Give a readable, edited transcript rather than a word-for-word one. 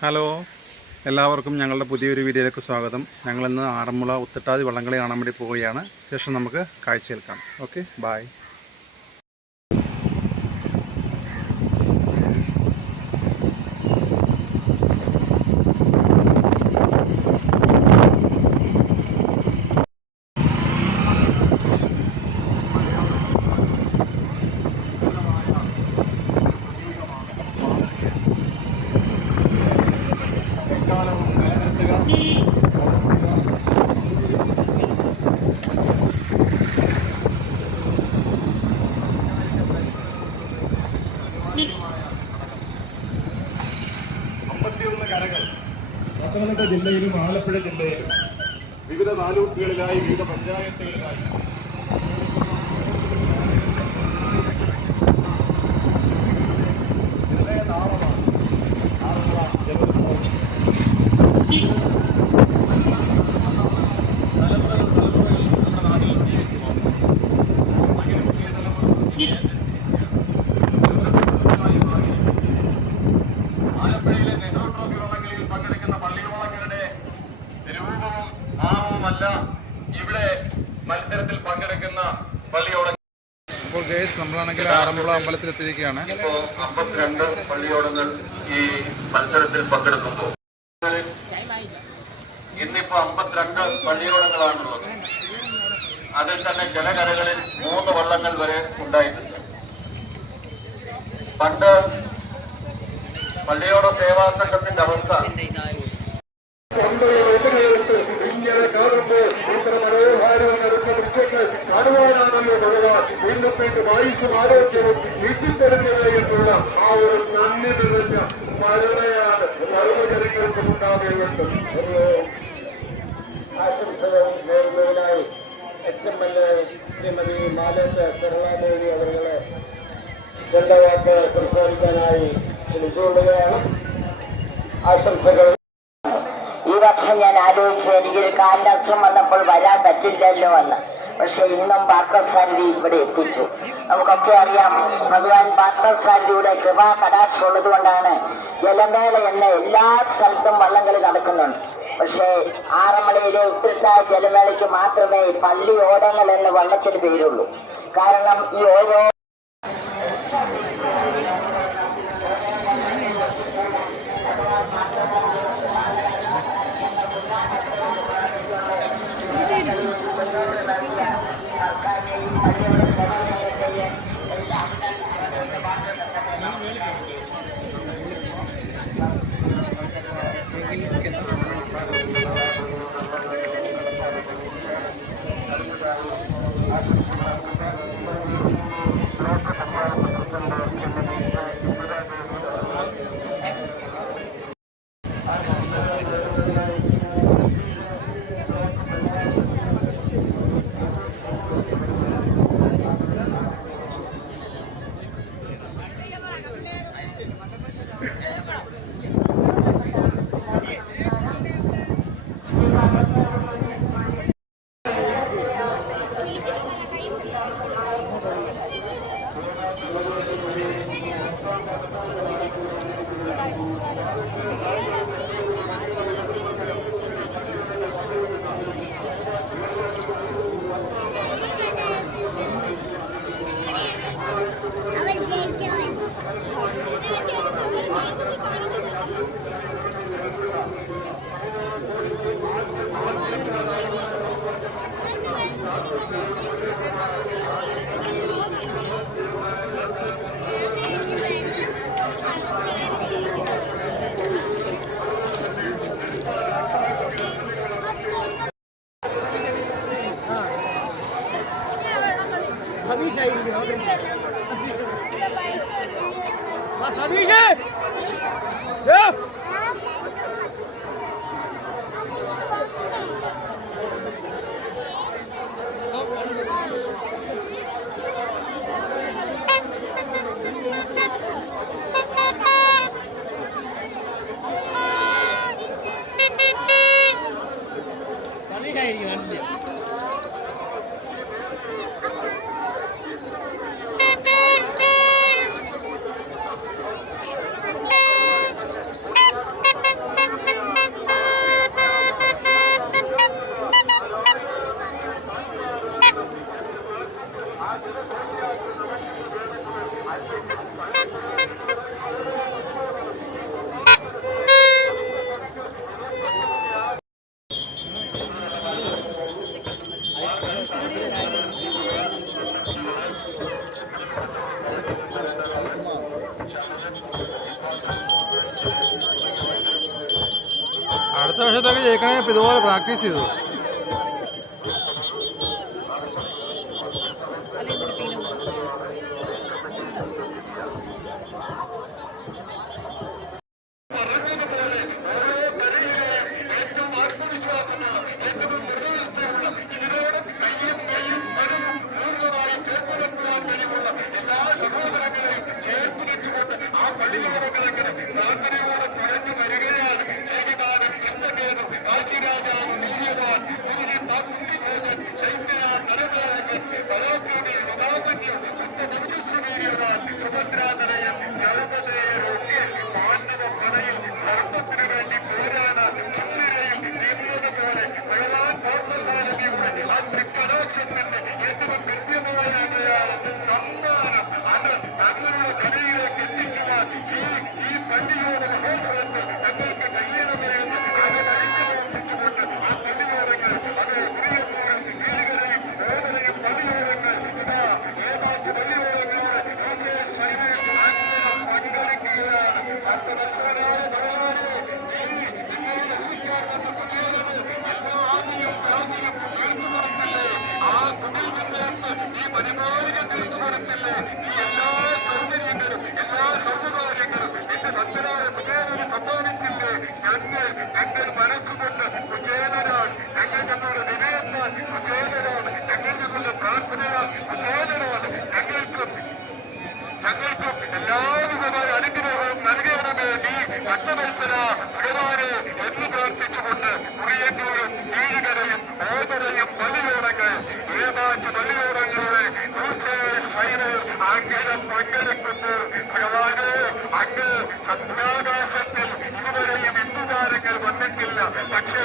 Hello, എല്ലാവർക്കും ഞങ്ങളുടെ പുതിയൊരു വീഡിയോയിലേക്ക് സ്വാഗതം. ഞങ്ങളിന്ന് ആറന്മുള ഉത്രട്ടാതി വള്ളംകളി കാണാൻ വേണ്ടി പോവുകയാണ്. ശേഷം നമുക്ക് കാഴ്ച കേൾക്കാം. Okay, bye. പത്തനംതിട്ട ജില്ലയിലും ആലപ്പുഴ ജില്ലയിലും വിവിധ താലൂക്കുകളിലായി വിവിധ പഞ്ചായത്തുകളിലായി ഇവിടെ മത്സരത്തിൽ പങ്കെടുക്കുന്ന പള്ളിയോടങ്ങൾ. അപ്പോൾ ഗൈസ്, നമ്മളാണെങ്കിൽ ആറന്മുള അമ്പലത്തിൽ എത്തിയിരിക്കുകയാണ്. ഇപ്പോൾ 52 പള്ളിയോടങ്ങൾ ഈ മത്സരത്തിൽ പങ്കെടുക്കുമ്പോൾ ഇന്നിപ്പോ 52 പള്ളിയോടങ്ങളാണുള്ളത്. അതിൽ തന്നെ ചില കരകളിൽ 3 വള്ളങ്ങൾ വരെ ഉണ്ടായിട്ടുണ്ട്. പണ്ട് പള്ളിയോട സേവാ സംഘത്തിന്റെ അവസ്ഥ ഇങ്ങനെ കാണുമ്പോൾ ഇത്ര മനോഹാരവും നടക്കുന്ന ദൃശ്യങ്ങൾ കാണുവാനാണല്ലോ ഭഗവാൻ വീണ്ടും വീണ്ടും ആയുഷും ആരോഗ്യവും വീട്ടിത്തരുന്നത് എന്നുള്ള ആ ഒരു നന്ദി നിറഞ്ഞ സ്മരണയാണ് സർവജനങ്ങൾക്കും ഉണ്ടാവേണ്ടത്. ആശംസകൾ നേരുന്നതിനായി XMLA ശ്രീമതി മാലത്ത് സരളാദേവി അവരുടെ രണ്ട് വാക്ക് സംസാരിക്കാനായി വിളിച്ചുകൊള്ളുകയാണ്. ആശംസകൾ. ഈ വർഷം ഞാൻ ആലോചിച്ചു എനിക്കൊരു കാലനഷ്ടം വന്നപ്പോൾ വരാൻ പറ്റില്ലല്ലോ എന്ന്. പക്ഷെ ഇന്നും പാർത്ഥസാരഥി ഇവിടെ എത്തിച്ചു. നമുക്കൊക്കെ അറിയാം, ഭഗവാൻ പാർത്ഥസാരഥിയുടെ കൃപാ കടാക്ഷം ഉള്ളത് കൊണ്ടാണ് ജലമേള എന്ന എല്ലാ സ്ഥലത്തും വള്ളംകളി നടക്കുന്നുണ്ട്. പക്ഷേ ആറന്മുളയിലെ ഉത്രട്ടാതി ജലമേളയ്ക്ക് മാത്രമേ പള്ളി ഓടങ്ങൾ എന്ന വള്ളത്തിന് പേരുള്ളൂ. കാരണം ഈ ഓരോ പ്രാവശ്യത്തൊക്കെ ജയിക്കണേ ഇപ്പം ഇതുപോലെ പ്രാക്ടീസ് ചെയ്തു. സത്യാകാശത്തിൽ ഇതുവരെയും ഇന്ദുതാരങ്ങൾ വന്നിട്ടില്ല. പക്ഷേ